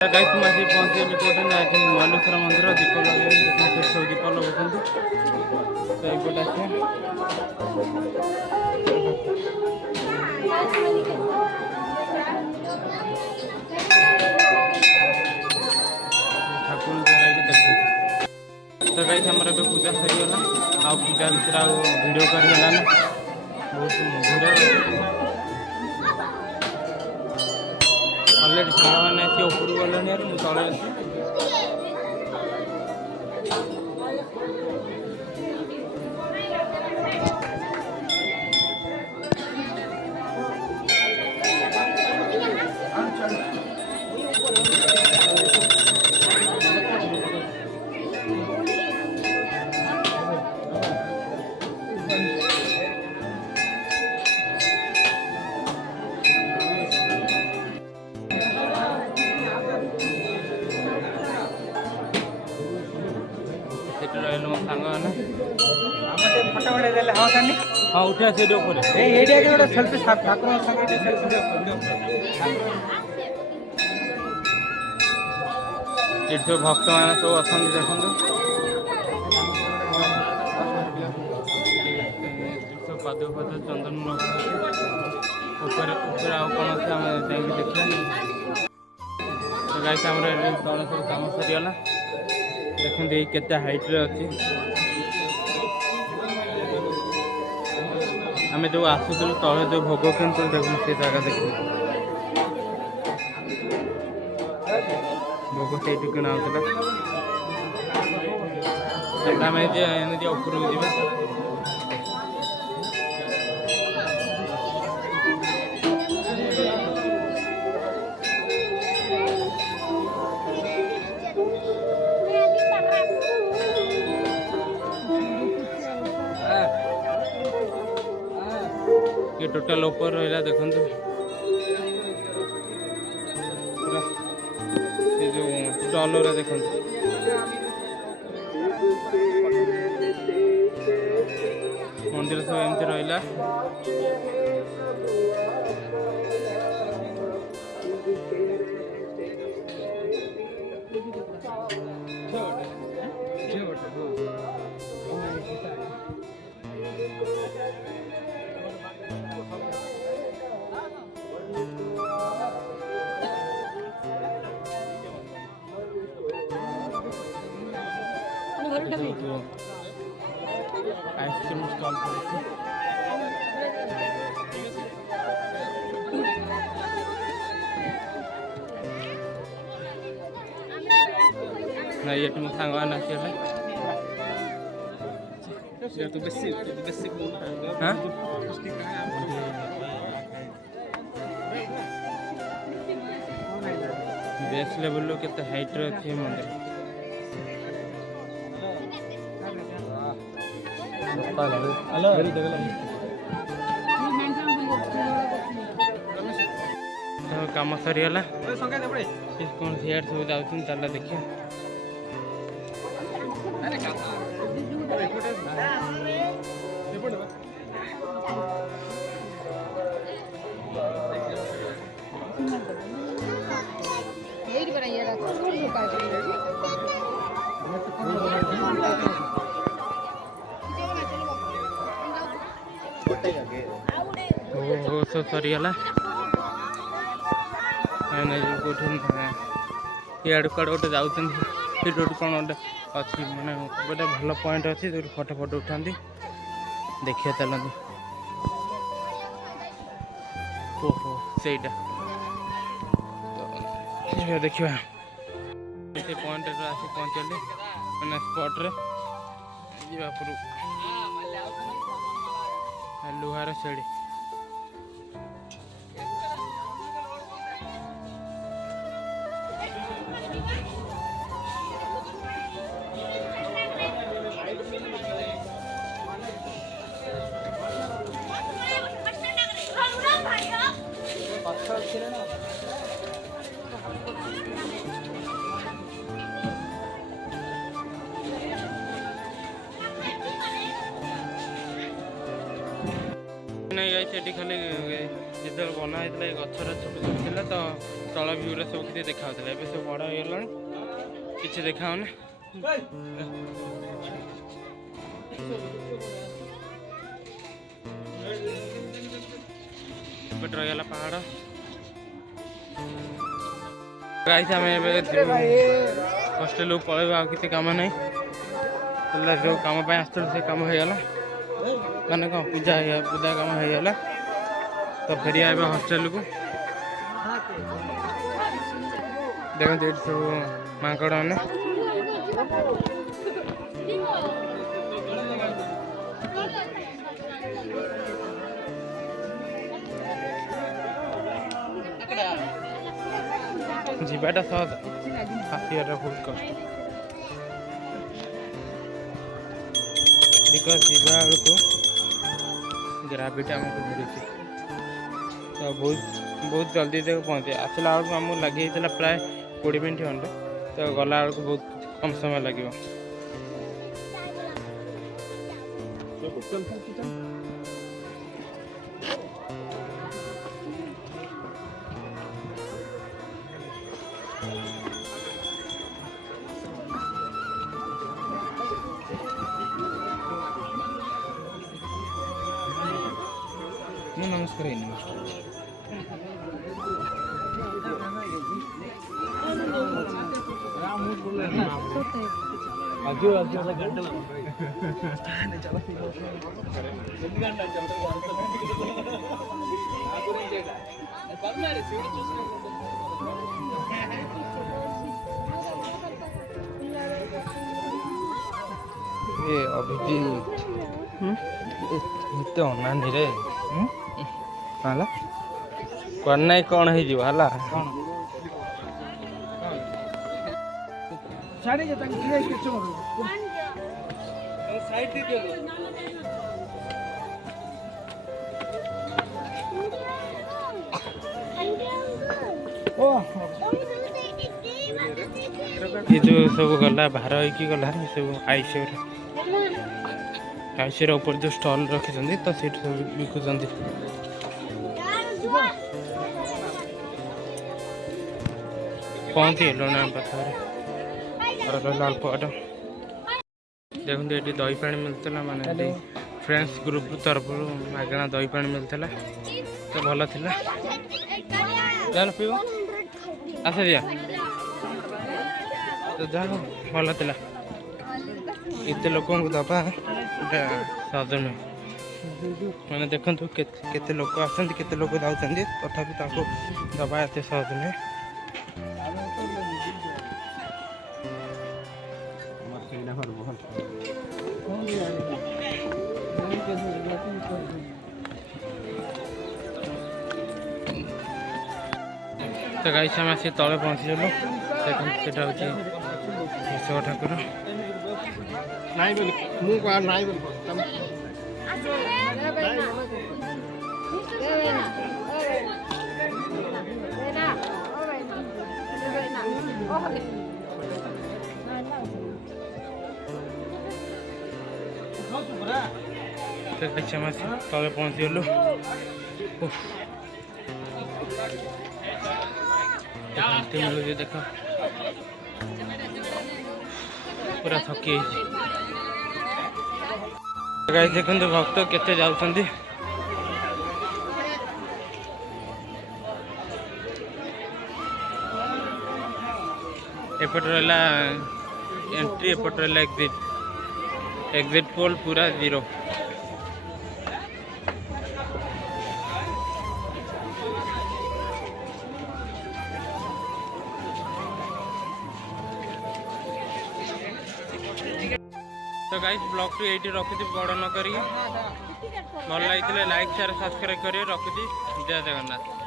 Guys मैं आसी पहुंचली कोठे मल्लेश्वर मंदिर दीप लगे सब दीप लगाउँ सहीपटे आस ठाकुर जरा देख तो गाइस आमर पूजा सरीगला आ पूजा भितर वीडियो कर बहुत भीड़ अलरेडी सांग मैंने सी ऊपर गले तले रही मो सांग हाँ उठा से सेल्फी ठाकुर सब भक्त मान सब अच्छा देखो सब पाद पाद चंदन ऊपर ऊपर आउ कौन अच्छे आम देखा तो गाइस आम तले सब कम सरीगला देखते केते हाइट रे अच्छी आम जो आसुलु तले जो भोग किंतु देखो से जगह देख भोग से किଣା आम ऊपर जावा ये टोटल ऊपर रहा देखो पूरा ये जो स्टॉल रहा देखो मंदिर सब एमती रहा आइसक्रीम स्टॉल ना ये तुम सांगा ना केले तो बेसी हां बेस लेवल लो केते हाइट रे अछि मंदिर कम सरीगला कौन सियाड़ सब जाऊँ चल देखिए सरीगला इाड़ू कड़े गोटे जाऊँ रोड कौन गोटे अच्छी मानने गोटे भल पॉइंट अच्छी जो फोटो फोटो उठा देखिए चलते ओहो से देखा से पॉइंट आस पहुँचली मैंने स्पॉट्रे लुहार शेड़ी नहीं खाली जो बना होता है गचर छोट छोट था तो तल भ्यूरे सब किसी देखा ए सब बड़ हो गला कि देखाऊन रहीगला पहाड़ गाइस आम हस्टेल पलैब आ किसी कम ना जो कम से कम होगला माने कौन पूजा पूजा कम होगला तो फेरी आए हस्टेल को देखते ये सब माकड़ मैंने जीवाटा सहज आसवाटा बहुत कष्ट बिकज जीवा को ग्राविटी आमको मिली तो बहुत जल्दी तक पहुँचे आसला बेलू आमको लगे प्राय 20 मिनट खंडे तो गला बेलू बहुत कम समय लगे नमस्कार ये अभिजीत अनानी रे हाला करना कौन हो हाला ये जो सब गला बाहर होगा सब आईसीर ऊपर जो स्टॉल रखी तो सीट सब बिकुंट पहुँची गलु पाखे लालपट देखते ये दही पानी मिलता माने फ्रेंड्स ग्रुप तरफ मागणा दही पानी मिलता तो भल था चल पीब आस जा तो जा भल था एत लोक दबा सहज नुहे मैंने देखु केते लोक आसते केते लोक जाऊँच तथापि दबा एत सहज नुहे तो गाइस आम आसी तले पहुँची गलु देखते हूँ ठाकुर तले पहुँची गलु मिलूँ देख पूरा थकी गाइस देखते भक्त केते जाउछंती एपट रहा एंट्री एपट रहा एग्जिट पोल पूरा 0 तो गाइस ब्लॉग टू ये रखुची बड़ न करी भल लगी लाइक शेयर सब्सक्राइब करें रखुची जय जगन्नाथ।